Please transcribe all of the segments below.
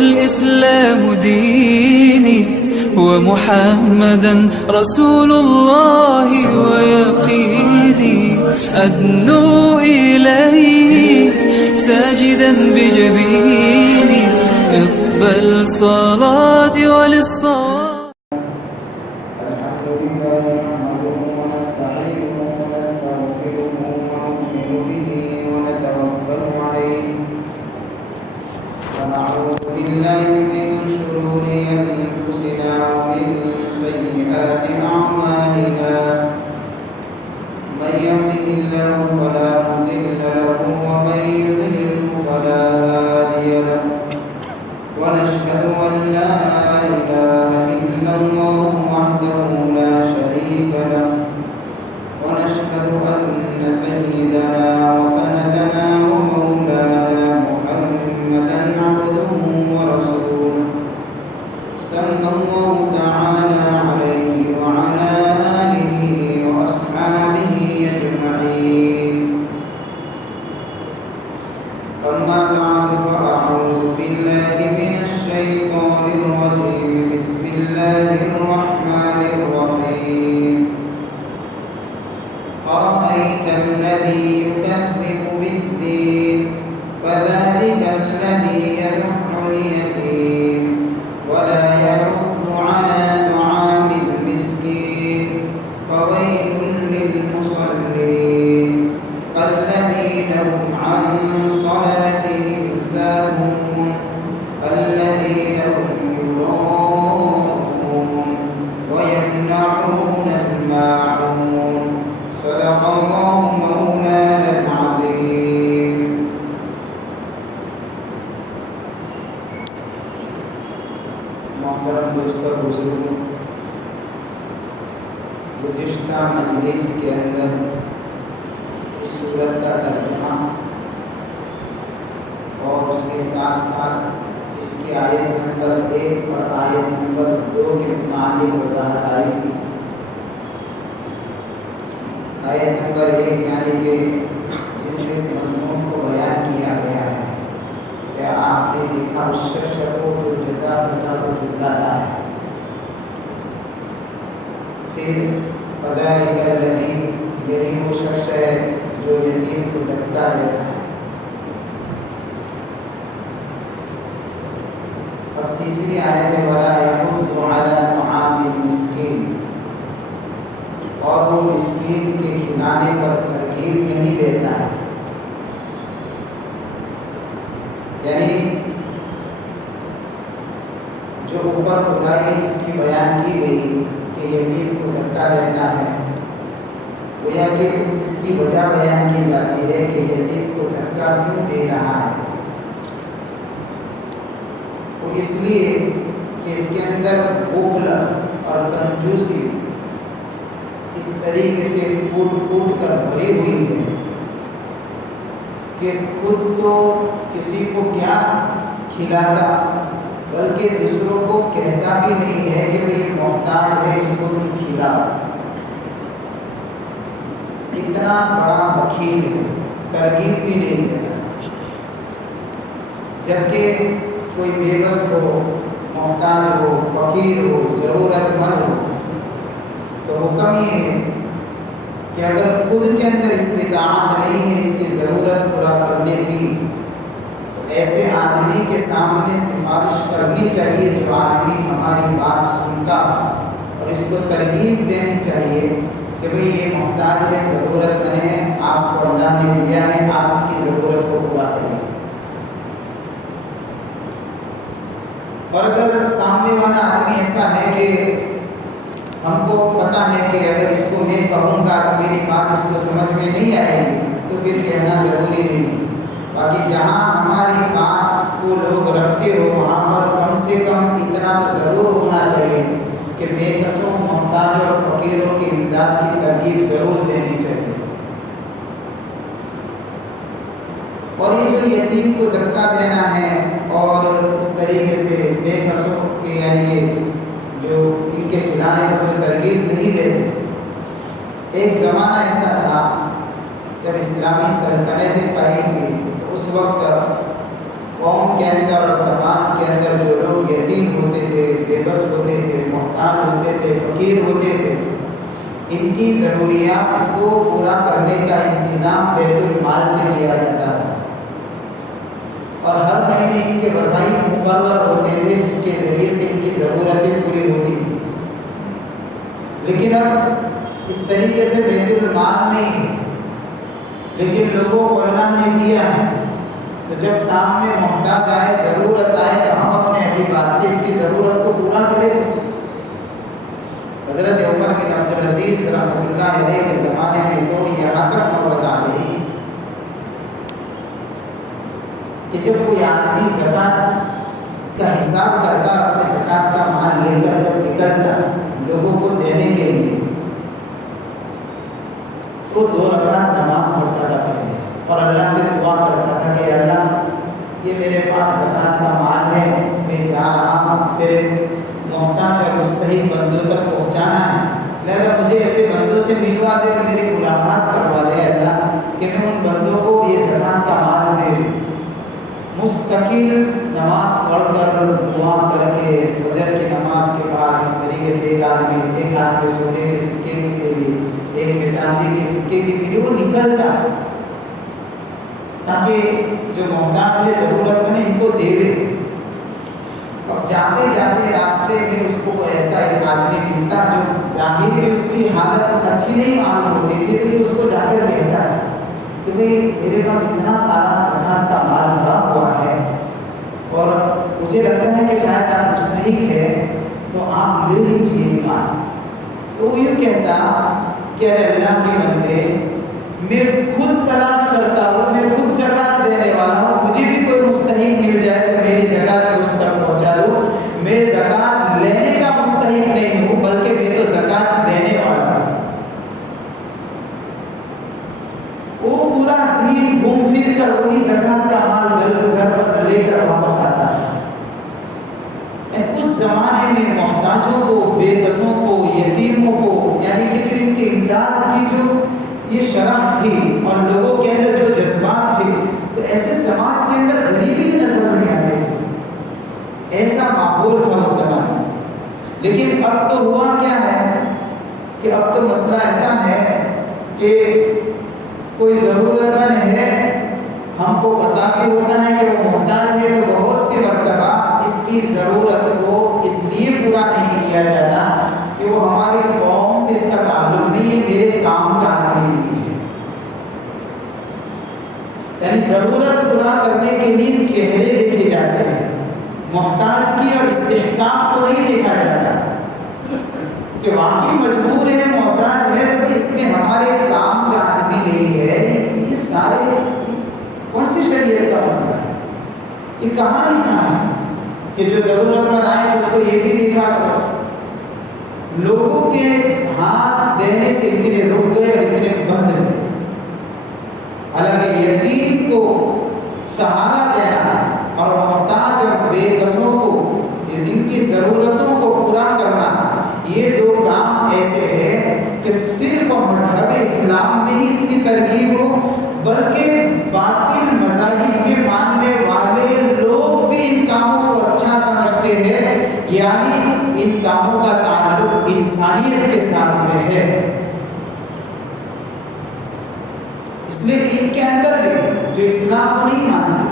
والإسلام ديني ومحمدا رسول الله ويقيني أدنو إليه ساجدا بجبيني اقبل صلاتي وللصلاة. الحمد لله نحمده ونستعينه ونستغفره ونؤمن به ونتوكل عليه ونعوذ بالله من شرور أنفسنا ومن سيئات أعمالنا من يهده الله فلا مضل له ومن يضلل فلا هادي له ونشهد أن لا إله إلا الله وحده لا شريك له ونشهد أن سيدنا وسندنا ومولانا محمدا عبده ورسوله صلى الله تعالى عليه وعلى آله وأصحابه أجمعين. أما بعد فأعوذ بالله من الشيطان الرجيم. بسم الله الرحمن الرحيم. أرأيت الذي يكذب بالدين فذلك الذي يدع اليتيم ولا يحض على طعام المسكين فويل للمصلين الذين هم عن صلاتهم ساهون الذين هم يراءون ويمنعون الماعون. صدق الله مولانا العظيم. محترم دوستوں بزرگوں، گزشتہ مجلس کے اندر اس سورت کا ترجمہ اور اس کے ساتھ ساتھ اس کی آیت نمبر 1 اور آیت نمبر 2 کے متعلق وضاحت آئی تھی. آیت نمبر 1 یعنی کہ جس میں اس مضمون کو بیان کیا گیا ہے کہ آپ نے دیکھا اس شخص کو جو جزا سزا کو جھٹلاتا ہے. پھر فذلک الذی، یہی وہ شخص ہے جو یتیم کو دھکا دیتا ہے. اب تیسری آیت ہے وَلَا يَحُضُّ عَلَى طَعَامِ الْمِسْكِينِ، اور وہ مسکین کے کھلانے پر ترغیب نہیں دیتا ہے. یعنی جو اوپر برائی اس کی بیان کی گئی کہ یتیم کو دھکا دیتا ہے، گویا کہ اس کی وجہ بیان کی جاتی ہے کہ یتیم کو دھکا کیوں دے رہا ہے. وہ اس لیے کہ اس کے اندر بخل اور کنجوسی اس طریقے سے پھوٹ پھوٹ کر بھری ہوئی ہے کہ خود تو کسی کو کیا کھلاتا بلکہ دوسروں کو کہتا بھی نہیں ہے کہ بھئی محتاج ہے اس کو تم کھلاؤ. اتنا بڑا بخیل ہے، ترغیب بھی نہیں دیتا. جبکہ کوئی بے بس ہو، محتاج ہو، فقیر ہو، ضرورت مند ہو تو حکم یہ ہے کہ اگر خود کے اندر استطاعت نہیں ہے اس کی ضرورت پورا کرنے کی تو ایسے آدمی کے سامنے سفارش کرنی چاہیے جو آدمی ہماری بات سنتا، اور اس کو ترغیب دینی چاہیے کہ بھئی یہ محتاج ہے، ضرورت مند ہے، آپ کو اللہ نے دیا ہے، آپ اس کی ضرورت کو پورا کریں. اور اگر سامنے والا آدمی ایسا ہے کہ ہم کو پتہ ہے کہ اگر اس کو میں کہوں گا تو میری بات اس کو سمجھ میں نہیں آئے گی تو پھر کہنا ضروری نہیں ہے. باقی جہاں ہماری بات کو لوگ رکھتے ہو وہاں پر کم سے کم اتنا تو ضرور ہونا چاہیے کہ بے کسوں، محتاج اور فقیروں کی امداد کی ترغیب ضرور دینی چاہیے. اور یہ جو یتیم کو دھکا دینا ہے اور اس طریقے سے بے کسوں کے یعنی کہ جو ان کے کھلانے کو جو ترغیب نہیں دیتے. ایک زمانہ ایسا تھا جب اسلامی سلطنت قائم تھی تو اس وقت قوم کے اندر اور سماج کے اندر جو لوگ یتیم ہوتے تھے، بے بس ہوتے تھے، محتاج ہوتے تھے، فقیر ہوتے تھے، ان کی ضروریات کو پورا کرنے کا انتظام بیت المال سے کیا جاتا تھا، اور ہر مہینے ان کے وظائف مقرر ہوتے تھے جس کے ذریعے سے ان کی ضرورتیں پوری ہوتی تھیں۔ لیکن اب اس طریقے سے بیت المال نہیں ہے، لیکن لوگوں کو اللہ نے دیا ہے، تو جب سامنے محتاج آئے، ضرورت آئے، تو ہم اپنے اعتبار سے اس کی ضرورت کو پورا کریں۔ حضرت عمر بن عبدالعزیز رحمۃ اللہ علیہ کے زمانے میں تو یہاں تک نوبت آ گئی کہ جب کوئی آدمی زکوٰۃ کا حساب کرتا، اپنے زکوٰۃ کا مال لے کر جب نکلتا لوگوں کو دینے کے لیے، وہ 2 رکعت نماز پڑھتا تھا پہلے، اور اللہ سے دعا کرتا تھا کہ اللہ یہ میرے پاس زکوٰۃ کا مال ہے، میں جا رہا ہوں، تیرے محتاج اور مستحق بندوں تک پہنچانا ہے، لہذا مجھے ایسے بندوں سے ملوا دے، میری ملاقات کروا دے اللہ، کہ میں ان بندوں کو یہ زکوٰۃ کا مال دے دوں۔ مستقل نماز پڑھ کر، دعا کر کے، فجر کی نماز کے بعد اس طریقے سے ایک آدمی ایک ہاتھ میں سونے کے سکے کی تھیلی، ایک میں چاندی کے سکے کی تھیلی، وہ نکلتا تاکہ جو محتاج ہے، ضرورت مند ان کو دے۔ اب جاتے جاتے راستے میں اس کو کوئی ایسا ایک آدمی ملتا جو ظاہر میں اس کی حالت اچھی نہیں معلوم ہوتی تھی، تو اس کو جا کر کہتا تھا کہ بھئی میرے پاس اتنا سارا زکوٰۃ کا مال بھرا ہوا ہے، اور مجھے لگتا ہے کہ شاید آپ مستحق ہے، تو آپ لے لیجیے مال۔ تو وہ یوں کہتا کہ ارے اللہ کے بندے، میں خود تلاش کرتا ہوں، میں خود زکوٰۃ دینے والا ہوں، مجھے بھی کوئی مستحق مل جائے تو میری زکوٰۃ میں اس تک پہنچا دو۔ میں زکوٰۃ لینے کا مستحق نہیں ہوں، بلکہ میں تو زکوٰۃ دینے والا ہوں۔ وہ پورا دین گھوم پھر کر وہی زکوٰۃ کا مال گھر پر لے کر واپس آتا ہے۔ اس زمانے میں محتاجوں کو، بے کسوں کو، یتیموں کو، یعنی کہ جو ان کی امداد کی جو یہ شرح تھی اور لوگوں کے اندر جو جذبات تھے، تو ایسے سماج کے اندر غریبی نظر نہیں آتی، ایسا ماحول تھا اس زمانے۔ لیکن اب تو ہوا کیا ہے کہ اب تو مسئلہ ایسا ہے کہ کوئی ضرورت مند ہے، ہم کو پتہ بھی ہوتا ہے کہ وہ محتاج ہے، تو بہت سی مرتبہ اس کی ضرورت کو اس لیے پورا نہیں کیا جاتا کہ وہ ہماری قوم سے اس کا تعلق نہیں ہے، میرے کام کا آدمی نہیں ہے۔ یعنی ضرورت پورا کرنے کے لیے چہرے دیکھے جاتے ہیں، محتاج کی اور استحقاق کو نہیں دیکھا جاتا کہ واقعی مجبور ہے، محتاج ہے، تو اس میں ہمارے کام کا آدمی نہیں ہے۔ یہ سارے کون سی شریعت کا مسئلہ ہے؟ یہ کہاں لکھا ہے کہ جو ضرورت مند آئے تو اس کو یہ بھی دیکھا کرو؟ لوگوں کے ہاتھ دینے سے اتنے رک گئے اور اتنے بند گئے۔ حالانکہ یتیم کو سہارا دینا اور محتاج اور بے کسوں کو ان کی ضرورتوں کو پورا کرنا، یہ 2 کام ایسے ہیں کہ صرف مذہب اسلام میں ہی اس کی ترغیب ہو، بلکہ باطل مذاہب کے ماننے والے لوگ بھی ان کاموں کو اچھا سمجھتے ہیں، یعنی ان کاموں کا تعلق انسانیت کے ساتھ میں ہے۔ اس لیے ان کے اندر بھی جو اسلام کو نہیں مانتے،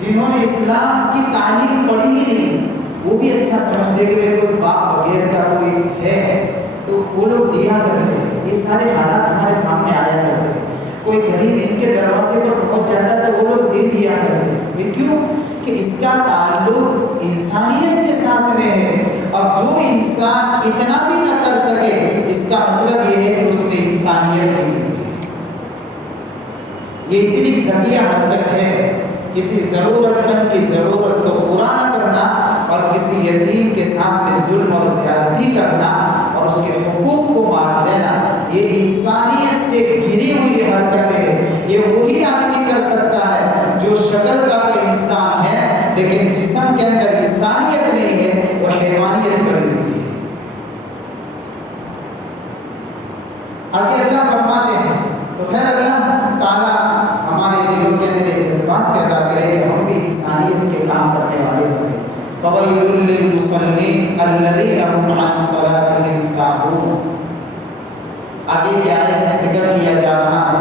جنہوں نے اسلام کی تعلیم پڑھی ہی نہیں، وہ بھی اچھا سمجھتے کہ کوئی باپ بغیر کا کوئی ہے تو وہ لوگ دیا کرتے ہیں۔ یہ سارے حالات ہمارے سامنے آیا کرتے ہیں۔ کوئی غریب ان کے دروازے پر پہنچ جاتا ہے تو وہ لوگ دے دیا کرتے ہیں۔ کیوں؟ کہ اس کا تعلق انسانیت کے ساتھ میں ہے۔ اب جو انسان اتنا بھی نہ کر سکے، اس کا مطلب یہ ہے کہ اس میں انسانیت نہیں ہے۔ یہ اتنی گھٹیا حرکت ہے، کسی ضرورت مند کی ضرورت کو پورا نہ کرنا اور کسی یتیم کے سامنے ظلم اور زیادتی کرنا اور اس کے حقوق کو مار دینا، یہ انسانیت سے گھری ہوئی حرکتیں یہ وہی آدمی کر سکتا ہے جو شکل کا کوئی انسان ہے لیکن جسم کے اندر انسانیت نہیں ہے، وہ حیوانیت بری ہوئی ہے۔ آگے اللہ فرماتے ہیں تو خیر اللہ تعالیٰ ہمارے دلوں کے اندر یہ جذبات پیدا کرے کہ ہم بھی ذکر کیا جا رہا ہے۔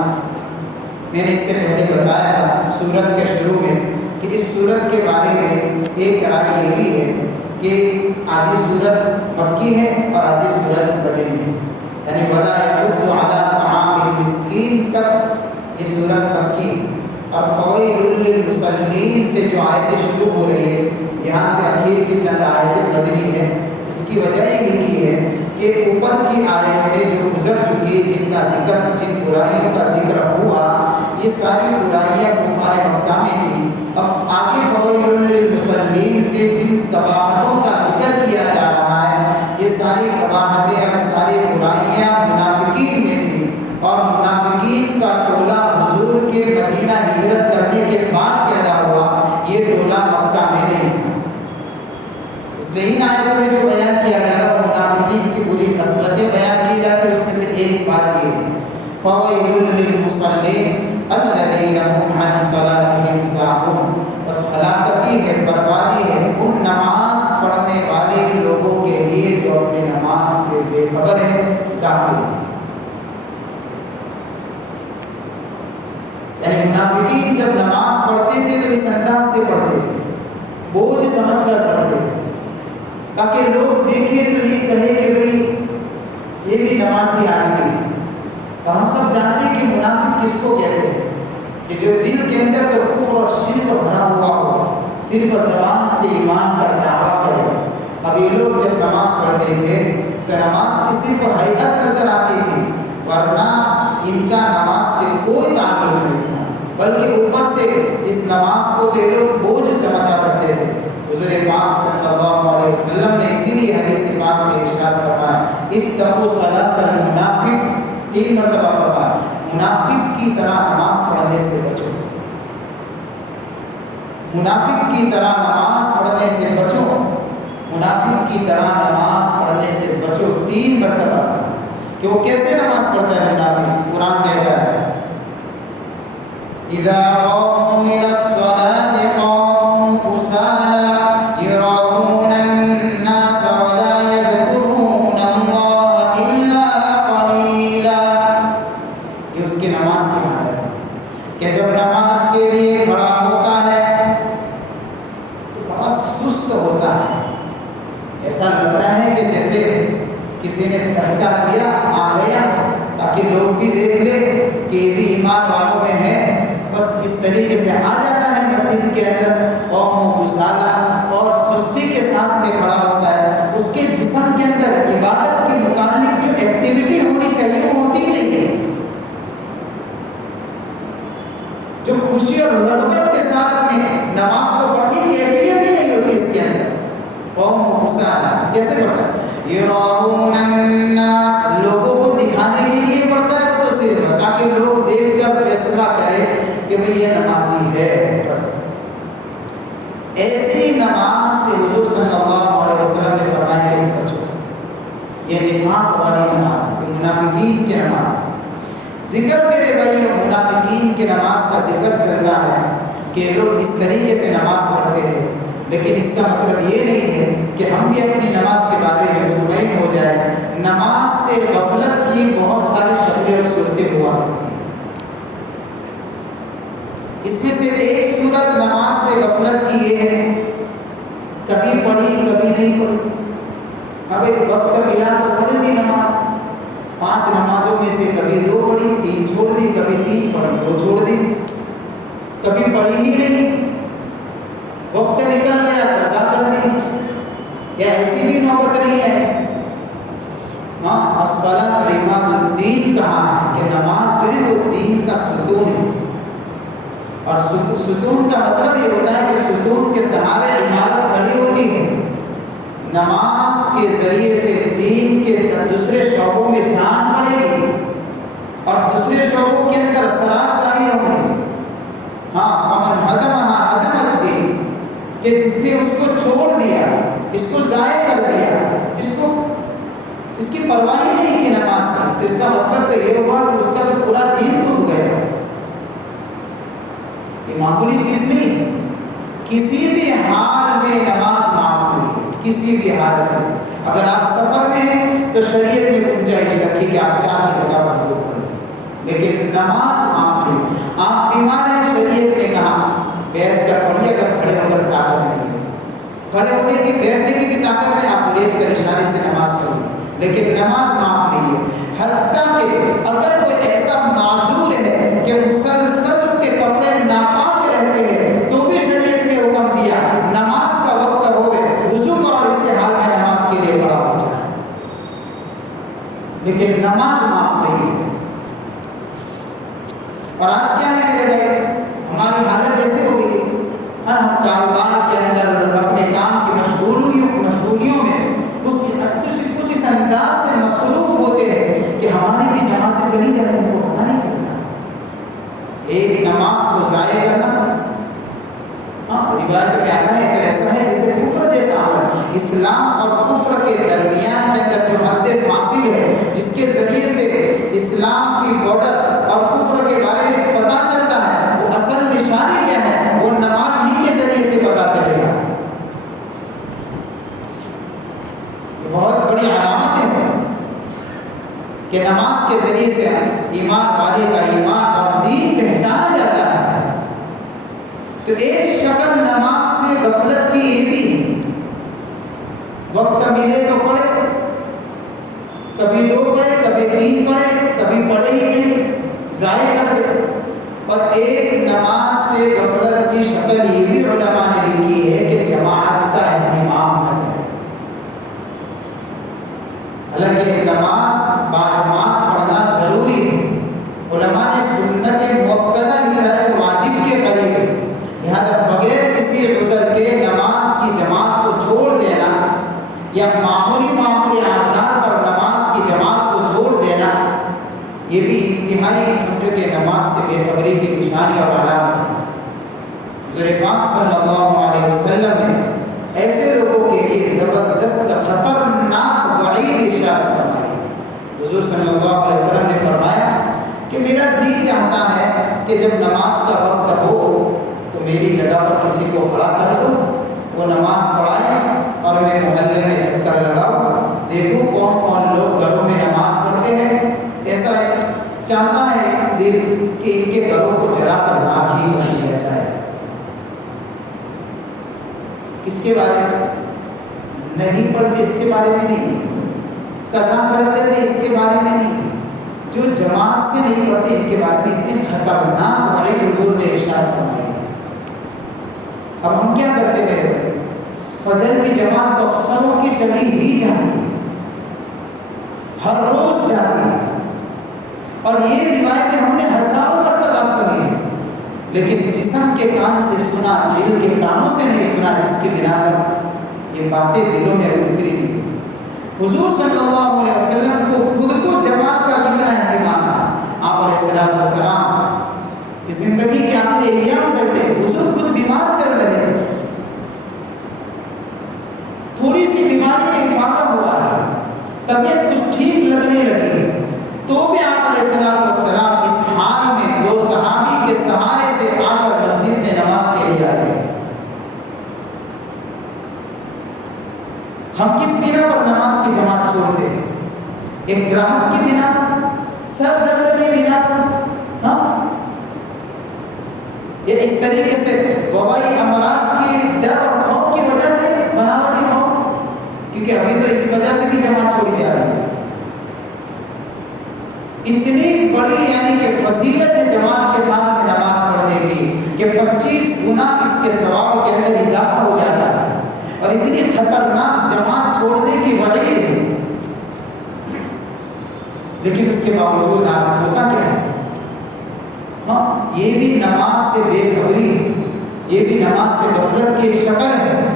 میں نے اس سے پہلے بتایا تھا سورت کے شروع میں کہ اس سورت کے بارے میں ایک رائے یہ بھی ہے کہ آدھی سورت مکی ہے اور آدھی سورت بدری ہے، یعنی ولا یحض علی طعام المسکین تک یہ سورت مکی ہے، اور فویل للمصلین سے جو آیتیں شروع ہو رہی ہے یہاں سے اخیر کی چند آیتیں بدری ہے۔ اس کی وجہ یہ لکھی ہے کہ اوپر کی آیت میں جو گزر چکی جن کا ذکر، جن برائیوں کا ذکر ہوا، یہ ساری برائیاں کفار مکہ میں تھیں۔ اب آگے فویل للمصلین سے جن قباحتوں کا ذکر کیا جا رہا ہے، یہ ساری قباحتیں اور ساری برائیاں منافقین میں تھیں، اور منافقین کا ٹولہ حضور کے مدینہ ہجرت کرنے کے بعد پیدا ہوا، یہ ٹولہ مکہ میں نہیں تھا۔ اس لیے ان آیتوں میں جو بیان کیا جا رہا ہے منافقین کی بری خصلتیں بیان کی جاتی ہیں، اس میں سے ایک بات یہ ہے فویل للمصلین الذین هم عن صلاتهم ساہون، بس ہلاکتی ہے، بربادی ہے ان نماز پڑھنے والے لوگوں کے لیے جو اپنی نماز سے بے خبر ہے، غافل ہے۔ یعنی منافقین جب نماز پڑھتے تھے تو اس انداز سے پڑھتے تھے، بوجھ سمجھ کر پڑھتے تھے، تاکہ لوگ دیکھیں تو یہ کہے کہ بھئی یہ بھی نمازی آدمی ہے۔ اور ہم سب جانتے ہیں کہ منافق کس کو کہتے ہیں، کہ جو دل کے اندر تو کفر اور شرک بھرا ہوا ہو، صرف زبان سے ایمان کا دعویٰ کرے۔ اب یہ لوگ جب نماز پڑھتے تھے تو نماز کی صرف حقیقت نظر آتی تھی، ورنہ ان کا نماز سے کوئی تعلق نہیں تھا، بلکہ اوپر سے اس نماز کو تو یہ لوگ بوجھ سمجھا کرتے تھے۔ حضور پاک صلی اللہ علیہ وسلم نے اسی لیے حدیث پاک میں ارشاد فرمایا اتقوا صلاۃ المنافق، 3 مرتبہ فرمایا منافق کی طرح نماز پڑھنے سے بچو، منافق کی طرح نماز پڑھنے سے بچو، منافق کی طرح نماز پڑھنے سے بچو، 3 مرتبہ کہ وہ کیسے نماز پڑھتا ہے منافق۔ قرآن کہتا ہے اذا قاموا الى الصلاة قاموا كسالى يراءون الناس ولا يذكرون الله الا قليلا، یہ اس کی نماز کی حالت ہے کہ جب نماز کے لیے کھڑا ہوتا ہے تو بڑا سست ہوتا ہے، ایسا لگتا ہے کہ جیسے کسی نے دھکا دیا آ گیا تاکہ لوگ بھی دیکھ لے کہ یہ بھی ایمان والوں میں ہے، بس اس طریقے سے آ جاتا ہے مسجد کے اندر قوم و گسالہ اور سستی کے ساتھ میں کھڑا ہوتا ہے، اس کے جسم کے اندر عبادت کے متعلق جو ایکٹیویٹی ہونی چاہیے وہ ہوتی ہی نہیں ہے، جو خوشی اور رغبت کے ساتھ میں نماز کو پڑھنے کی کیفیت ہی نہیں ہوتی اس کے اندر۔ قوم و گسالہ کیسے پڑھتا ہے؟ یراؤن الناس، لوگوں کو دکھانے کے لیے پڑھتا ہے وہ تو صرف تاکہ لوگ دیکھ کر فیصلہ کرے کہ بھئی یہ نمازی ہے، بس۔ ایسی نماز سے حضور صلی اللہ علیہ وسلم نے فرمایا کہ بچو، یہ نفاق والی نماز ہے، منافقین کی نماز ہے۔ ذکر میرے بھائی منافقین کی نماز کا ذکر چلتا ہے کہ لوگ اس طریقے سے نماز پڑھتے ہیں، لیکن اس کا مطلب یہ نہیں ہے کہ ہم بھی اپنی نماز کے بارے میں مطمئن ہو جائیں۔ نماز سے غفلت کی بہت ساری شکلیں اور صورتیں ہوا کرتی ہیں، اس میں سے ایک صورت نماز سے غفلت کی یہ ہے کبھی پڑھی کبھی نہیں پڑھی، اب وقت ملا تو پڑھ لی نماز، 5 نمازوں میں سے کبھی 2 پڑھی 3 چھوڑ دی، کبھی 3 پڑھی 2 چھوڑ دی، کبھی پڑھی ہی نہیں، وقت نکل گیا قضا کر دی، یا ایسی بھی نوبت نہیں ہے۔ ہاں الصلاۃ عماد الدین کہا ہے کہ نماز جو ہے وہ دین کا ستون ہے، اور ستون کا مطلب یہ ہوتا ہے کہ ستون کے سہارے عمارت کھڑی ہوتی ہے۔ نماز کے ذریعے سے دین کے دوسرے شعبوں میں جان پڑے گی اور دوسرے شعبوں کے اندر اثرات ظاہر ہوں گے۔ ہاں فمن ہدمہا ہدم الدین، کہ جس نے اس کو چھوڑ دیا، اس کو ضائع کر دیا، اس کی پرواہ ہی نہیں کی نماز کی، تو اس کا مطلب تو یہ ہوا کہ اس کا تو پورا دین ڈوب گیا۔ یہ معمولی چیز نہیں ہے، کسی بھی حال میں نماز معاف نہیں ہے، کسی بھی حالت میں۔ اگر آپ سفر میں ہیں تو شریعت نے گنجائش رکھی کہ آپ 4 کی جگہ پر 2 پڑھ لیں، لیکن نماز معاف نہیں. آپ بیمار ہیں، شریعت نے کہا بیٹھ کر پڑھیے، اگر کھڑے ہو کر طاقت نہیں ہے، کھڑے ہونے کی بیٹھنے کی بھی طاقت نہیں، آپ لیٹ کر اشارے سے نماز پڑھیے، لیکن نماز معاف نہیں ہے. حتیٰ کہ اگر کوئی ایسا معذور ہے کہ مسلسل اس کے کپڑے ناپاک رہتے ہیں تو بھی شریعت نے حکم دیا نماز کا وقت ہوئے وضو کرو اور اسی حال میں نماز کے لیے کھڑا ہو جائے، لیکن نماز معاف نہیں ہے. اور آج کیا ہے میرے بھائی، ہماری حالت ایسے ہو گئی ہے، ہم کاروبار کے اندر اپنے کام کی مشغولیوں میں کچھ اس انداز سے مصروف ہوتے ہیں کہ ہماری بھی نمازیں چلی جاتی ہیں، ہم کو پتہ نہیں چلتا. ایک نماز کو ضائع کرنا، روایت میں آتا ہے تو ایسا ہے جیسے کفر جیسا عمل. اسلام اور کفر کے درمیان کے اندر جو حد فاصل ہے، جس کے ذریعے سے اسلام کی بارڈر اور کفر کے بارے میں پتہ چلتا ہے، وہ اصل نشانی کیا ہے؟ وہ نماز ہی کے ذریعے سے پتہ چلے گا. یہ بہت بڑی علامت ہے کہ نماز کے ذریعے سے ایمان والے کا ایمان اور دین پہچانا جاتا ہے. تو ایک شکل نماز سے غفلت کی یہ بھی، وقت ملے تو پڑھے، کبھی 2 پڑھے، کبھی 3 پڑھے، کبھی پڑھے ہی نہیں، ضائع کر دے. اور ایک نماز سے غفلت کی شکل یہ بھی علماء نے لکھی ہے کہ جماعت کا اہتمام نہ کرے. حالانکہ نماز باجماعت پڑھنا ضروری ہے. علماء نے سنت مؤکدہ لکھا ہے جو واجب کے قریب ہے، لہذا بغیر کسی عذر کے نماز کی جماعت کو چھوڑ دینا یا معمولی اعذار پر نماز کی جماعت کو چھوڑ دینا، یہ بھی انتہائی سمجھو کہ نماز سے بے خبری کی نشانی اور علامت ہے. حضور پاک صلی اللہ علیہ وسلم نے ایسے لوگوں کے لیے زبردست خطرناک وعید ارشاد فرمائی. حضور صلی اللہ علیہ وسلم نے فرمایا کہ میرا جی چاہتا ہے کہ جب نماز کا وقت ہو تو میری جگہ پر کسی کو کھڑا کر دو، وہ نماز پڑھائے اور میں محلے میں چکر لگاؤں، دیکھوں کون کون لوگ گھروں میں نماز پڑھتے ہیں. ایسا چاہتا ہے دل کہ ان کے گھروں کو جلا کر راکھ ہی کر دیا جائے. اس کے بارے میں نہیں پڑھتے، اس کے بارے میں نہیں، قضا کرتے تھے اس کے بارے میں نہیں، جو جماعت سے نہیں پڑھتے ان کے بارے میں اتنے خطرناک وعید حضور نے ارشاد فرمائی. اب ہم کیا کرتے میرے بھائی؟ فجر کی جماعت تو اکثروں کی چلی ہی جاتی ہے، ہر روز جاتی ہے، اور یہ روایتیں ہم نے ہزاروں مرتبہ سنی ہے، لیکن جسم کے کان سے سنا، دل کے کانوں سے نہیں سنا، جس کی بنا پر یہ باتیں دلوں میں اتری نہیں. حضور صلی اللہ علیہ وسلم کو خود کو جماعت کا کتنا اہتمام تھا. آپ علیہ السلام کی زندگی کے آخری ایام چلتے، حضور خود بیمار چل رہے تھے، تھوڑی سی بیماری میں افاقہ ہوا ہے، طبیعت کچھ ٹھیک لگنے لگی، تو بھی آپ علیہ السلام اس حال میں 2 صحابی کے سہارے سے آ کر مسجد میں نماز کے لیے آئے. ہم کس بنا پر نماز کی جماعت چھوڑتے ہیں؟ ایک گراہک کی بنا پر، سر درد کی بنا پر، یا اس طریقے سے وبائی امراض کی ڈر اور خوف کی وجہ سے، بناوٹی خوف، کیونکہ ابھی تو اس وجہ سے بھی جماعت چھوڑی جا رہی ہے. اتنی بڑی یعنی کہ فضیلت ہے جماعت کے ساتھ میں نماز پڑھنے کی کہ 25 گنا اس کے ثواب کے اندر اضافہ ہو جاتا ہے، اور اتنی خطرناک جماعت چھوڑنے کی وعید ہے. لیکن اس کے باوجود آج ہوتا کیا ہے؟ یہ بھی نماز سے بے خبری ہے، یہ بھی نماز سے غفلت کی ایک شکل ہے.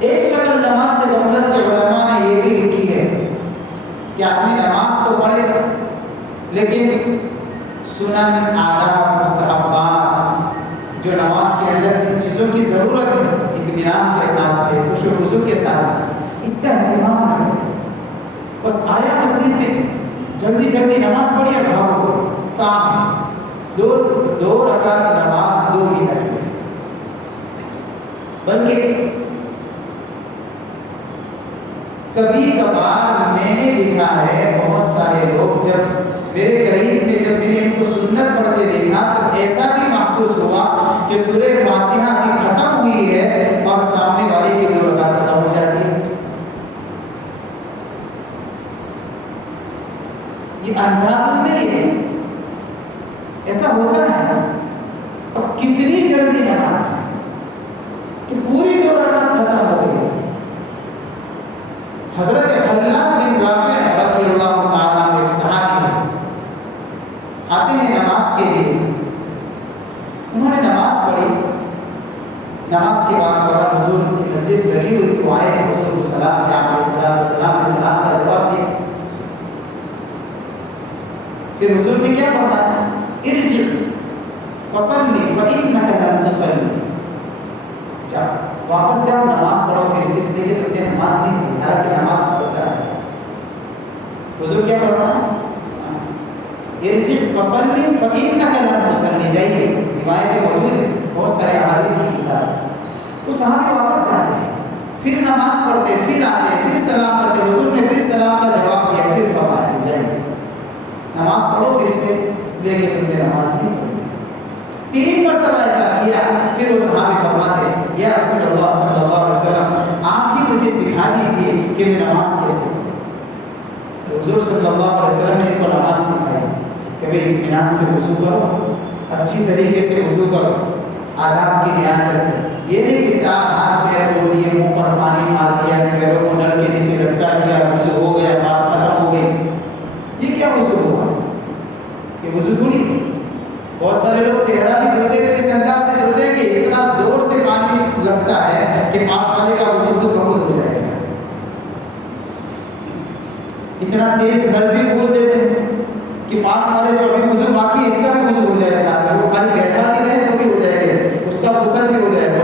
ایک شکل نماز سے غفلت کے علماء نے یہ بھی لکھی ہے کہ آدمی نماز تو پڑھے لیکن سنن، آداب، مستحبات جو نماز کے اندر جن چیزوں کی ضرورت ہے اطمینان کے ساتھ، خشوع و خضوع کے ساتھ، اس کا اہتمام نہ کرے. بس آیا مسجد میں جلدی جلدی نماز پڑھی اور بھاگو کرو، کام ہے، دو رکعت نماز 2 منٹ میں. بلکہ کبھی کبھار میں نے دیکھا ہے بہت سارے لوگ جب میرے قریب میں جب میں نے ان کو سنت پڑھتے دیکھا تو ایسا بھی محسوس ہوا کہ سورہ فاتحہ بھی ختم ہوئی ہے اور سامنے والے کی 2 رکعت ختم ہو جاتی ہے۔ یہ اندھا نہیں ہے، ایسا ہوتا ہے۔ اور کتنی جلدی نماز ہے کہ پوری 2 رکعت ختم ہو گئی۔ حضرت خلاد بن رافع رضی اللہ تعالیٰ عنہ ایک صحابی ہیں، آتے ہیں نماز کے لیے، انہوں نے نماز پڑھی، نماز کے بعد فوراً حضور کی مجلس لگی ہوئی تھی، وہ آئے حضور کو سلام کیا، آپ علیہ السلام نے سلام کا جواب دیا۔ پھر حضور نے کیا فرمایا؟ ارجع فصلی فإنک لم تصلی، جا واپس جاؤ نماز پڑھو۔ پھر اس لیے کہ تم نے نماز نہیں پڑھی، حالانکہ نماز پڑھ کر آئے۔ حضور کیا فرمایا؟ ارجع فصلی فإنک لم تصلی، جائیے، روایتیں موجود ہیں بہت سارے احادیث کی کتاب۔ وہ صحابہ واپس جاتے ہیں، پھر نماز پڑھتے، پھر آتے، پھر سلام کرتے۔ حضور نے پھر سلام کا جواب دیا، پھر فرمایا جائیے نماز پڑھو پھر سے، اس لیے کہ تم نے نماز نہیں پڑھی۔ 3 مرتبہ ایسا کیا، پھر وہ صحابی فرماتے یا رسول اللہ صلی اللہ علیہ وسلم آپ ہی مجھے سکھا دیجئے کہ میں نماز کیسے پڑھوں۔ حضور صلی اللہ علیہ وسلم نے ان کو نماز سکھائی کہ بھئی اطمینان سے وضو کرو، اچھی طریقے سے وضو کرو، آداب کی رعایت رکھو۔ یہ نہیں کہ 4 ہاتھ پیر دھو دیے، منہ پر پانی مار دیا، پیروں کو نل کے نیچے لٹکا دیا، وضو ہو گیا، بات ختم ہو گئی۔ یہ کیا وضو ہوا؟ یہ وضو تھوڑی ہے۔ بہت سارے لوگ چہرہ بھی دھوتے تو اس انداز سے دھوتے ہیں کہ اتنا زور سے پانی لگتا ہے کہ پاس والے کا وضو خود بخود ہو جائے گا۔ اتنا تیز نل بھی کھول دیتے ہیں کہ پاس والے جو ابھی وضو باقی ہے اس کا بھی وضو ہو جائے ساتھ میں، وہ خالی بیٹھا بھی رہے تو بھی ہو جائے گا، اس کا غسل بھی ہو جائے گا۔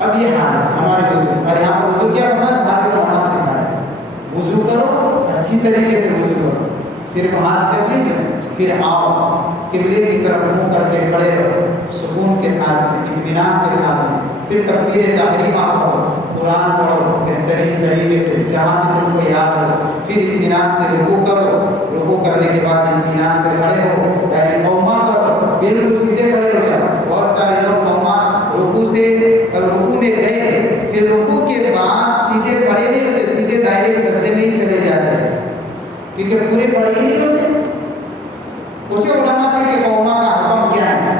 اب یہ حال ہے ہمارے وضو، اور یہاں پر وضو کیا کرنا ہے؟ صحابی کو نماز سکھایا ہے، وضو کرو، اچھی طریقے سے وضو کرو، صرف ہاتھ پہ نہیں کرو، پھر آؤ قبلے کی طرف منہ کر کے کھڑے رہو، سکون کے ساتھ میں، اطمینان کے ساتھ میں، پھر تکبیر تحریمہ پڑھو، قرآن پڑھو بہترین طریقے سے جہاں سے تم کو یاد ہو، پھر اطمینان سے رکوع کرو، رکوع کرنے کے بعد اطمینان سے کھڑے ہو، یعنی قوما کرو، بالکل سیدھے کھڑے ہو جاؤ۔ بہت سارے لوگ قوما رکوع میں گئے، پھر رکوع کے بعد سیدھے کھڑے نہیں ہوتے، سیدھے دائرے سجدے میں ہی چلے جاتے ہیں، کیونکہ پورے کھڑے ہی نہیں ہوتے۔ پوچھے علماء سے کہ قوما کا حکم کیا ہے؟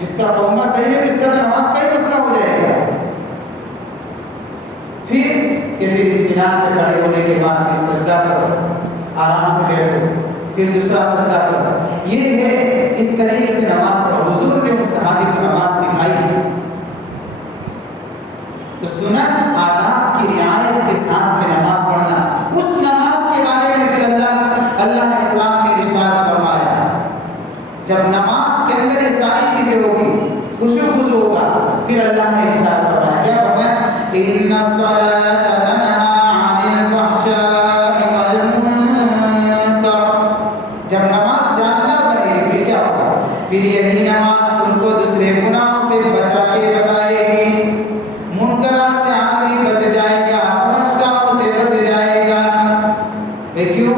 جس کا قوما صحیح ہے، اس کا تو نماز کا ہی مسئلہ ہو جائے گا۔ پھر اطمینان سے کھڑے ہونے کے بعد پھر سجدہ کرو، آرام سے بیٹھو، پھر دوسرا سجدہ کرو۔ یہ ہے اس طریقے سے نماز پڑھو۔ حضور نے اس صحابی کو نماز سکھائی، تو سنت آداب کی رعایت کے ساتھ میں نماز پڑھنا۔ اس نماز کے بارے میں پھر اللہ نے قرآن میں ارشاد فرمایا، جب نماز کے اندر یہ ساری چیزیں ہوگی، خشوع خضوع ہوگا، پھر اللہ نے ارشاد فرمایا، کیا فرمایا؟ ان الصلاۃ تنہی عن الفحشاء والمنکر۔ جب نماز جاندار بنے گی پھر کیا ہوگا؟ پھر یہی نماز تم کو دوسرے گناہوں سے بچا کے بتائے گی، منکرات سے آدمی بچ جائے گا، فحش کاموں سے بچ جائے گا۔ کیوں؟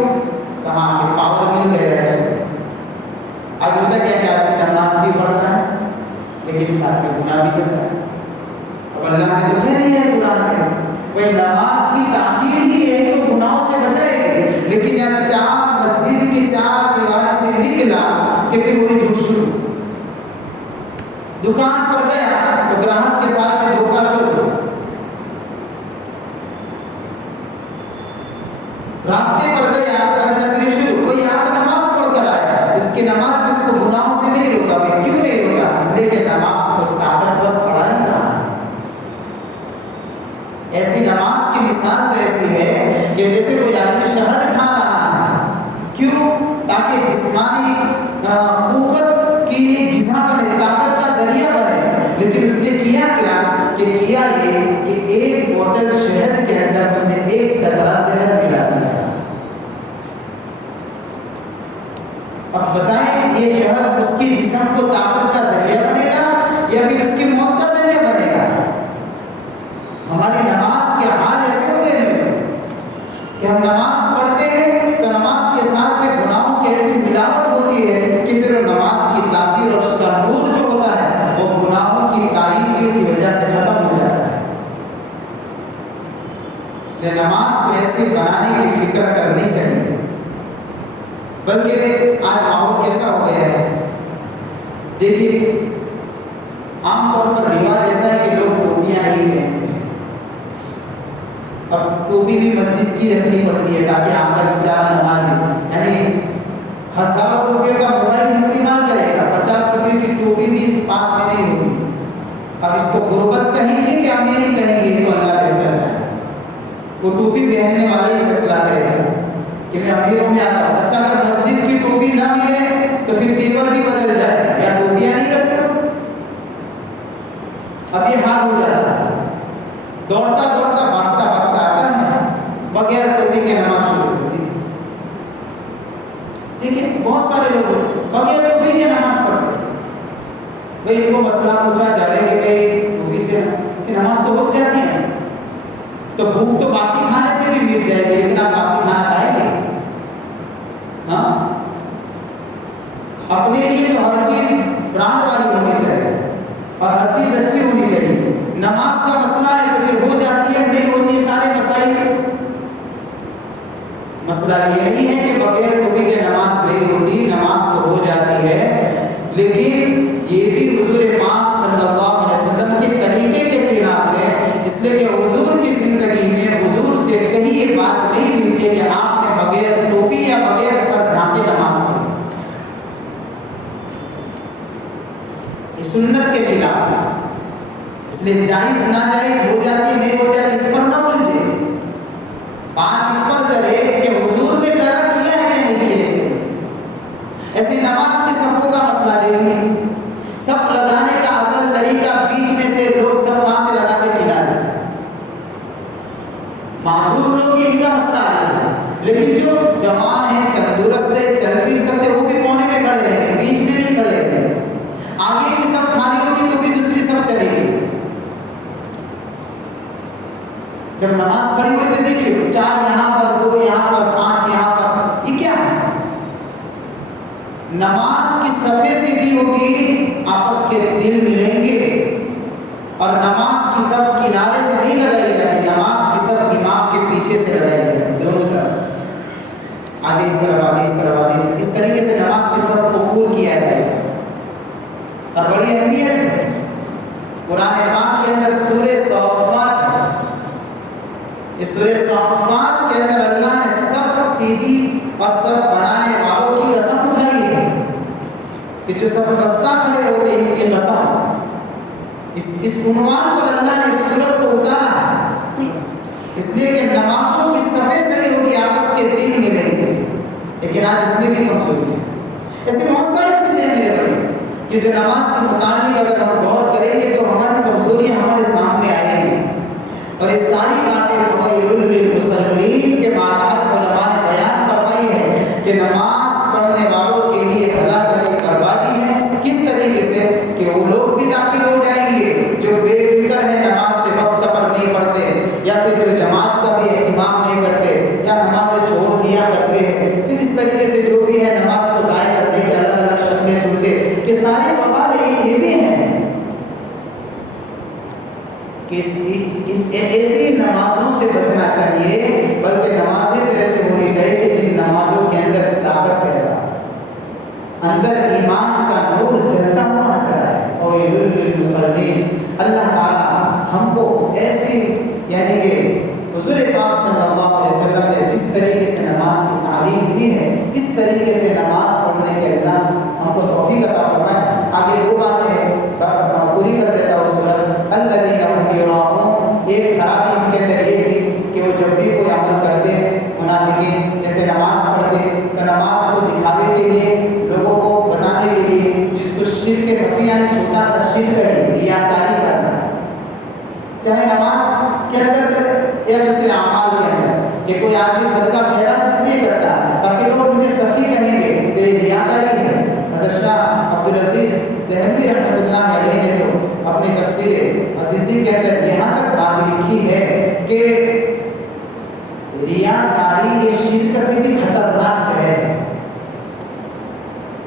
کہاں کہ پاور مل گیا ہے اس کو۔ آج ہوتا کیا کہ آدمی نماز بھی پڑھتا ہے لیکن ساتھ میں گناہ بھی کرتا ہے۔ اب اللہ نے تو کہہ دیا ہے قرآن میں، وہ نماز کی تاثیر ہی ہے کہ گناہوں سے بچائے گی، لیکن جب مسجد کی 4 دیواری سے نکلا کہ پھر وہی جھوٹ شروع، دکان پر گیا تو گراہک کے ساتھ میں دھوکہ شروع، راستے پر گیا بد نظری شروع۔ کوئی آ تو نماز پڑھ کر آیا، اس کی نماز نے اس کو گناہوں سے نہیں روکا۔ بھائی کیوں نہیں روکا؟ اس لیے کہ نماز کو طاقتور پڑھائی رہا ہے۔ ایسی نماز کی مثال تو ایسی ہے کہ جیسے کوئی آدمی شہد کھا رہا ہے، کیوں؟ تاکہ جسمانی قوت کی غذا بنے، طاقت کا ذریعہ بنے، لیکن اس نے کیا کیا کہ کیا یہ کہ 1 بوتل شہد کے اندر اس نے 1 قطرہ زہر ملا دیا۔ اب بتائیں یہ شہد اس کی جسم کو طاقت کا ذریعہ بنے گا یا پھر اس کی موت کا ذریعہ بنے گا؟ ہماری نماز کے حال ایسے ہو گئے کہ ہم نماز دیکھیے عام طور پر رواج ایسا ہے کہ لوگ ٹوپیاں نہیں پہنتے ہیں. اب ٹوپی بھی مسجد کی رکھنی پڑتی ہے تاکہ آ کر بیچارہ نمازی یعنی ہزاروں روپیوں کا موبائل استعمال کرے گا, 50 روپے کی ٹوپی بھی پاس میں نہیں ہوگی. اب اس کو غربت کہیں گے کہ امیری کہیں گے, یہ تو اللہ بہتر جانے. وہ ٹوپی پہننے والا ہی فیصلہ کرے گا کہ میں امیروں میں آتا ہوں. اچھا اگر مسجد کی ٹوپی نہ ملے تو پھر تیور بھی بدل جائے, یا ٹوپیاں نہیں رکھتے. اب یہ حال ہو جاتا ہے, دوڑتا دوڑتا بھاگتا بھاگتا آتا ہے, بغیر ٹوپی کے نماز شروع ہوتی ہے. دیکھیں بہت سارے لوگ بغیر ٹوپی کے نماز پڑھتے ہیں. بھائی ان کو مسئلہ پوچھا جائے کہ بھائی ٹوپی سے نماز تو ہو جاتی ہے, تو بھوک تو باسی کھانے سے بھی مٹ جائے گی, لیکن آپ باسی کھانا کھائیں گے؟ ہاں, اپنے لیے تو ہر چیز برانڈ والی ہونی چاہیے اور ہر چیز اچھی ہونی چاہیے. نماز کا مسئلہ ہے تو پھر ہو جاتی ہے, نہیں ہوتی ہے, سارے مسائل. مسئلہ یہ نہیں ہے کہ بغیر ٹوپی کے نماز نہیں ہوتی, نماز تو ہو جاتی ہے, لیکن یہ بھی حضور پاک صلی اللہ علیہ وسلم کے طریقے کے خلاف ہے. اس لیے کہ حضور کی زندگی میں حضور سے کہیں یہ بات نہیں ملتی کہ آپ نے بغیر ٹوپی یا بغیر سر ڈھانکے نماز پڑھی. یہ سنت کے خلاف ہے. اس لیے جائز ناجائز ہو جاتی ہے, نہیں ہو جاتی, اس پر نہ الجھے. بات اس پر کرے کہ حضور نے کرا کیا ہے کہ نہیں کیا. اس طریقے سے ایسے نماز کے صفوں کا مسئلہ دیکھ لیجیے. صف لگانے کا اصل طریقہ بیچ میں سے لوگ صف وہاں سے لگاتے کنارے سے. معذور لوگ ان کا مسئلہ ہے, لیکن جو جوان ہیں, تندرست ہے, چل پھر سکتے, وہ بھی کونے میں کھڑے رہیں گے, بیچ میں نہیں کھڑے رہیں گے. آگے کی صف خالی ہوگی تو بھی دوسری صف چلے گی. جب نماز پڑھی ہوئی تو دیکھیے 4 یہاں پر, 2 یہاں پر, 5 یہاں پر, یہ کیا ہے؟ نماز کی صفیں سیدھی ہوگی, آپس کے دل ملیں گے. اور نماز کی صف کنارے سے نہیں لگائی جاتی, نماز کی صف امام کے پیچھے سے لگائی جاتی, دونوں طرف سے, آدھے اس طرف آدھے اس طرف آدھے اس طرف. اس طریقے سے نماز کی صف کو پور کیا جائے گا. اور بڑی اہمیت ہے, قرآن پاک کے اندر سورہ صافات ہے. یہ سورہ صافات کے اندر اللہ نے صف سیدھی اور صف بنانے والوں کی قسم اٹھائی ہے کہ جو صف بستہ کھڑے ہوتے ہیں ان کی قسم. اس عنوان پر اللہ نے اس سورت کو اتارا, اس لیے کہ نمازوں کی صفیں صحیح ہوگی, آپس کے دل ملیں گے. لیکن آج اس میں بھی کمزوری ہے. ایسے بہت ساری چیزیں ہیں میرے بھائی کہ جو نماز کے متعلق اگر ہم غور کریں گے تو ہماری کمزوریاں ہمارے سامنے آئیں گی. اور یہ ساری باتیں فوائل للمصلین کے ماتحت علماء نے بیان فرمائی ہے کہ نماز پڑھنے والوں کے لیے ہلاکت بربادی ہے. کس طریقے سے کہ وہ لوگ بھی داخل ہو جائیں گے جو بے فکر ہے, نماز سے وقت پر نہیں پڑھتے, یا پھر جو جماعت کا بھی اہتمام نہیں کرتے, یا نمازیں چھوڑ دیا کرتے ہیں. پھر اس طریقے سے جو بھی ہے نماز کو ضائع کرنے کے الگ الگ شکلیں سنتے, کہ سارے وبال یہ بھی ہیں کہ ایسی نمازوں سے بچنا چاہیے. بلکہ نمازیں تو ایسے ہونی چاہیے کہ جن نمازوں کے اندر طاقت پیدا, اندر ایمان کا نور جلتا ہوا نظر آئے. فوائل للمصلین. اللہ تعالی ہم کو ایسی یعنی کہ حضور پاک صلی اللہ علیہ وسلم نے جس طریقے سے نماز کی تعلیم دی ہے, اس طریقے سے نماز پڑھنے کے اللہ ہم کو توفیق عطا فرمائے. آگے 2 باتیں پوری کر دیتا ہوں سورت. الذین هم یراؤون. ایک خرابی ان کے اندر یہ تھی کہ وہ جب بھی کوئی عمل کرتے, منافقین جیسے نماز پڑھتے تو نماز کو دکھاوے کے لیے, لوگوں کو بتانے کے لیے, جس کو شرک خفی یعنی چھوٹا سا شرک ہے, ریاکاری کرنا, چاہے نماز کے اندر یا دوسرے اعمال کے اندر. کہ کوئی آدمی صدقہ خیرات اس لیے کرتا ہے تاکہ لوگ مجھے سخی کہیں گے, تو یہ ریاکاری ہے. حضرت شاہ عبدالعزیز دہلوی رحمۃ اللہ علیہ نے تو اپنی تفسیر عزیزی کے اندر یہاں تک بات لکھی ہے کہ ریاکاری یہ شرک سے بھی خطرناک زہر ہے.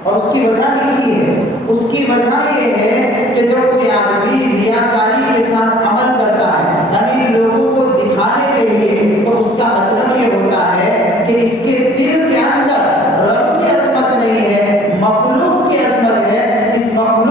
اور اس کی وجہ لکھی ہے, اس کی وجہ یہ ہے کہ جب کوئی آدمی ریاکاری کے ساتھ عمل کرتا ہے, یعنی لوگوں کو دکھانے کے لیے, تو اس کا مطلب یہ ہوتا ہے کہ اس کے دل کے اندر رب کی عظمت نہیں ہے, مخلوق کی عظمت ہے. اس مخلوق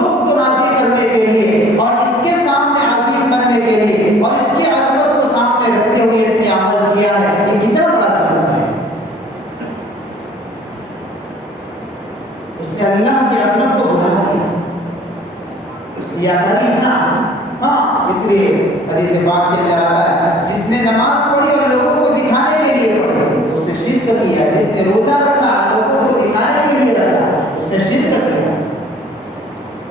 ریاکاری اتنا، ہاں اس لیے حدیث پاک کے اندر آتا ہے جس نے نماز پڑھی اور لوگوں کو دکھانے کے لیے پڑھی تو اس نے شرک کیا، جس نے روزہ رکھا لوگوں کو دکھانے کے لیے رکھا اس نے شرک کیا۔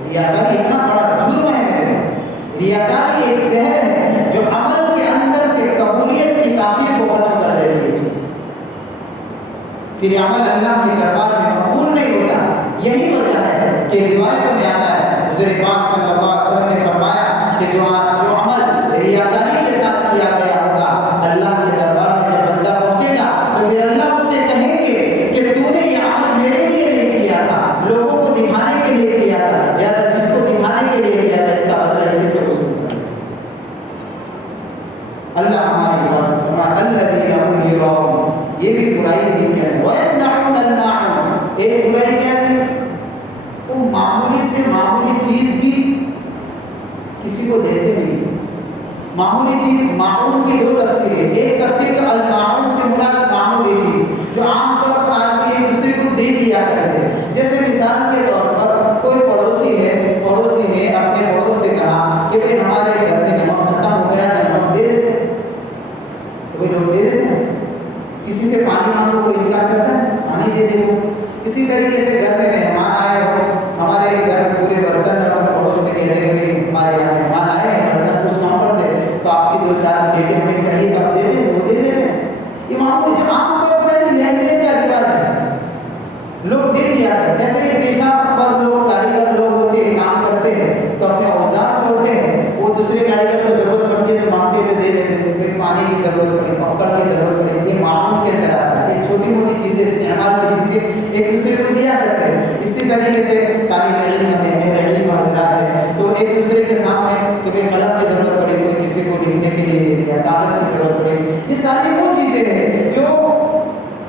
ریاکاری اتنا بڑا جرم ہے میرے بھائی، ریاکاری ایک زہر ہے جو عمل کے اندر سے قبولیت کی تاثیر کو ختم کر دیتی ہے چیز، پھر عمل اللہ کے دربار میں مقبول نہیں ہوتا۔ یہی وجہ ہے کہ روایتوں میں آتا ہے حضور پاک صلی اللہ علیہ وسلم نے فرمایا کہ جو عمل ریاکاری کے ساتھ کیا گیا ہوگا اللہ کے دربار میں جب بندہ پہنچے گا تو پھر اللہ اس سے کہیں گے کہ تو نے یہ عمل میرے لیے نہیں کیا تھا، لوگوں کو دکھانے کے لیے کیا تھا، یا جس کو دکھانے کے لیے کیا تھا اس کا بدلہ اسی سے وصول کر۔ اللہ ہماری حفاظت فرمائے۔ الذین هم یراؤن، یہ بھی برائی دین کے اندر، وَيَمْنَعُونَ الْمَاعُونَ، ایک برائی کیا ہے وہ معمولی سے معمولی چیز بھی کسی کو دیتے نہیں۔ معمولی چیز، معون کی دو تفسیریں، ایک تفسیر تو المعون سے مراد معمولی چیز جو عام طور پر آدمی ایک دوسرے کو دے دیا کرتے ہیں، جیسے مثال کے طور پر کوئی پڑوسی ہے، پڑوسی نے اپنے پڑوس سے کہا کہ بھئی ہمارے گھر میں نمک ختم ہو گیا، نمک دے دیتے، کوئی لوگ دے دیتے ہیں۔ کسی سے پانی مانگو کوئی انکار کرتا ہے، پانی دے دے گا۔ اسی طریقے سے گھر میں مہمان آئے ہو، ہمارے گھر میں پورے برتن اور پڑوس سے کہہ دیں کہ بھئی ہمارے یہاں مہمان آئے ہیں، برتن کچھ کم پڑ دے تو آپ کی 2-4 پلیٹیں ہمیں چاہیے تو آپ دے دیں، وہ دے دیتے ہیں۔ یہ معمولی جو عام طور پر ہے لین دین کا رواج ہے، لوگ دے دیا کرتے ہیں۔ ایسے ہی پیشہ پر لوگ کاریگر لوگ ہوتے ہیں، کام کرتے ہیں تو اپنے اوزار جو ہوتے ہیں وہ دوسرے کاریگر کو ضرورت پڑتی ہے تو مانگتے تو دے دیتے ہیں، پھر پانی کی ضرورت پڑی، پکڑ کی ضرورت پڑی، یہ معمول کے اندر آتا ہے۔ یہ چھوٹی موٹی چیزیں، استعمال کی چیزیں ایک دوسرے کو دیا کرتے ہیں۔ اسی طریقے سے طالب علم ہے، اہل علم حضرات ہے تو ایک دوسرے کے سامنے کبھی قلم کی ضرورت پڑی، کوئی کسی کو لکھنے کے لیے دے دیا، کاغذ کی ضرورت پڑی، یہ ساری وہ چیزیں ہیں جو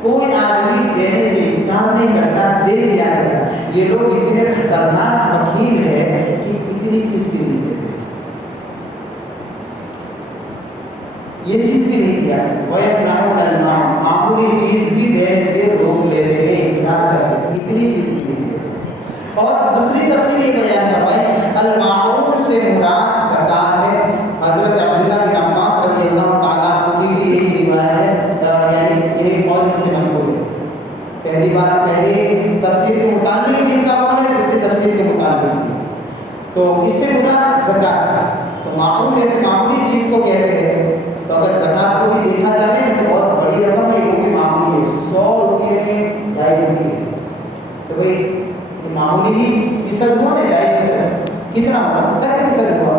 کوئی آدمی دینے سے انکار نہیں کرتا، دے دیا کرتا۔ یہ لوگ اتنے خطرناک وکیل ہے کہ اتنی چیز بھی نہیں دیتے، یہ چیز بھی نہیں دیا کرتے۔ وَيَمْنَعُونَ الْمَاعُونَ، معمولی چیز بھی دینے سے روک لیتے ہیں، انکار کرتے ہیں، اتنی چیز بھی نہیں دیتے۔ اور دوسری تفسیر یہ بیان فرمائی المعون سے مراد زکوٰۃ ہے۔ حضرت عبداللہ بن عباس رضی اللہ تعالیٰ عنہ کی بھی یہی روایت ہے، یعنی یہی قول سے منقول ہے۔ پہلی بات، پہلی تفسیر کے متعلق ان کا قول ہے، دوسری تفسیر کے متعلق تو اس سے مراد زکوٰۃ ہے۔ تو معون جیسے معمولی چیز کو کہتے ہیں، تو اگر زکوٰۃ کو بھی دیکھا جائے نا تو بہت بڑی رقم نہیں، وہ بھی معمولی ہے، 100 روپئے میں 2.5 روپئے، تو بھائی یہ معمولی ہی فیصد ہوا نا، 2.5% کتنا ہوا؟ 2.5% ہوا۔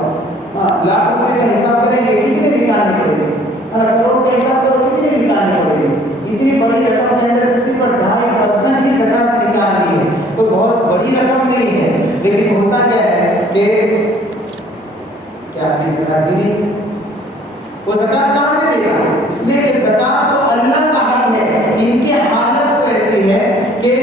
ہاں، لاکھ روپے کا حساب کریں گے کتنے نکالنے پڑے گی، کروڑ کا حساب کرو کتنے نکالنے پڑے گی، اتنی بڑی رقم کے اندر سے صرف 2.5% ہی زکوٰۃ نکالنی ہے، تو بہت بڑی رقم نہیں ہے۔ لیکن ہوتا کیا ہے کہ کیا آدمی زکوٰۃ بھی نہیں، وہ زکوٰۃ کہاں سے دے گا؟ اس لیے کہ زکوٰۃ تو اللہ کا حق ہے۔ ان کی حالت تو ایسی ہے کہ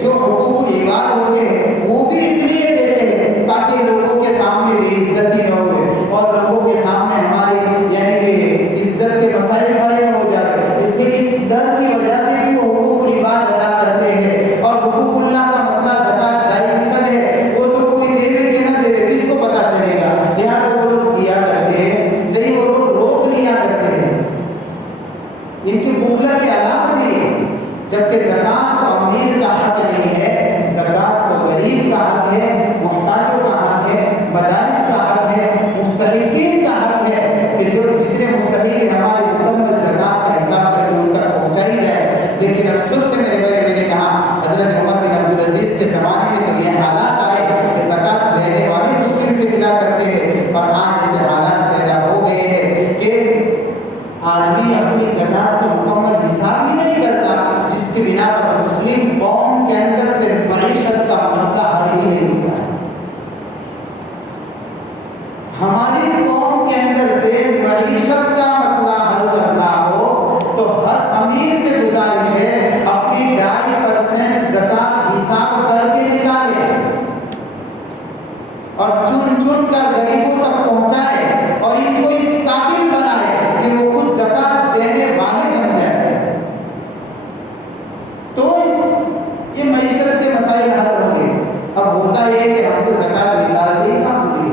جو حقوق العباد ہوتے ہیں وہ بھی اس لیے دیتے ہیں تاکہ لوگوں کے سامنے بے عزتی نہ ہوئے اور لوگوں کے سامنے ہمارے یعنی کہ عزت کے مسائل کھڑے نہ ہو جائے، اس لیے اس ڈر کی وجہ سے بھی وہ حقوق العباد ادا کرتے ہیں۔ اور حقوق اللہ کا مسئلہ زکوٰۃ 2.5% ہے، وہ تو کوئی دے کہ نہ دے کس کو پتہ چلے گا، لہٰذا وہ لوگ دیا کرتے ہیں، نہیں وہ لوگ روک لیا کرتے ہیں۔ ان کی بخل کی علامت ہے، جبکہ زکوٰۃ تو امیر کا حق نہیں ہے، زکوٰۃ تو غریب کا حق ہے، محتاجوں کا حق ہے، مدارس کا حق ہے، مستحقین کا حق ہے کہ جو جتنے مستحق ہیں ہمارے مکمل زکوٰۃ کا حساب کر کے ان تک پہنچائی جائے۔ لیکن افسوس سے میرے بھائی، میں نے کہا حضرت عمر بن عبدالعزیز کے زمانے میں تو یہ حالات آئے کہ زکوٰۃ دینے والے مشکل سے ملا کرتے ہیں، اور آج ایسے حالات پیدا ہو گئے ہیں کہ آدمی اپنی زکوٰۃ کا مکمل حساب ہی نہیں کرتا، جس کی بنا پر مسلم قوم کے اندر سے معیشت کا مسئلہ حل ہی نہیں ہوتا ہے۔ ہماری قوم کے اندر سے معیشت کا مسئلہ حل کرنا ہو تو ہر امیر سے گزارش ہے اپنی 2.5% زکوٰۃ حساب کر کے نکالے اور چن چن کر غریبوں تک پہنچائے اور ان کو اس قابل بنائے کہ وہ خود زکوٰۃ دینے والے بن جائے، تو یہ معیشت کے مسائل حل ہوں گے۔ اب ہوتا یہ کہ ہم تو زکوٰۃ نکالتے ہی کہاں پوری،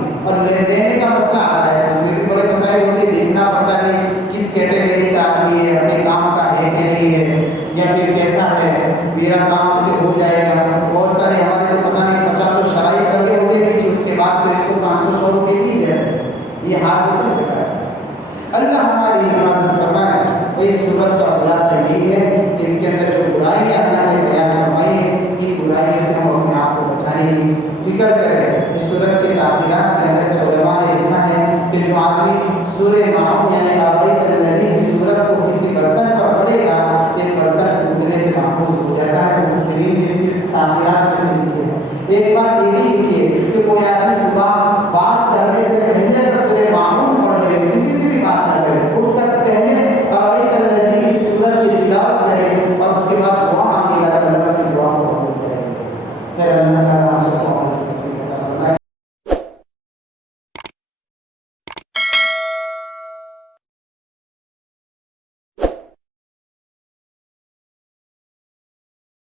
سورہ معون یعنی آیت الذی کی صورت کو کسی برتن پر پڑے گا یہ برتن ٹوٹنے سے محفوظ ہو جاتا ہے۔ مفسرین نے اس کی تاثیرات میں سے لکھے ہیں۔ ایک بات